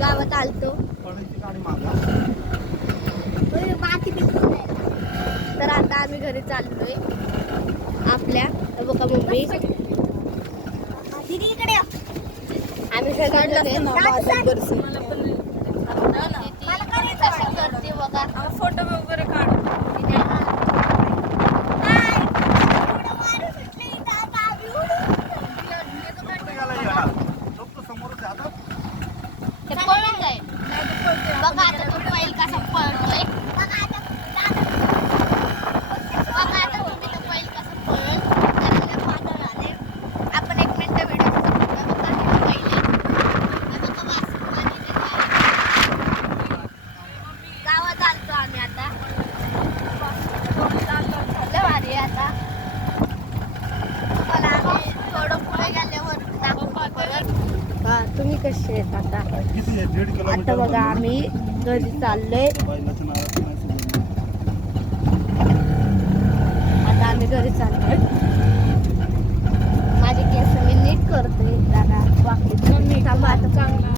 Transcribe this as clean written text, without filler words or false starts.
गावात आलतो तर आता आम्ही घरी चाललोय आपल्या बघा मुंबई आम्ही सगळे करते बघा फोटो वगैरे काढ ते पळून जाईल बघा आता तो बैल कसा पळतोय बघा आता तुम्ही तो बैल कसा पळेल त्याला पाहणार आले आपण 1 मिनिट व्हिडिओ बघा हे पहिले बघा वासरू आणि ते गावात आलतो आम्ही आता लय भारी आहे आता मला आम्ही थोडं पुढे गेल्यावर दाखवतो परत हा तुम्ही कसे आहेत आता आता बघा आम्ही घरी चाललोय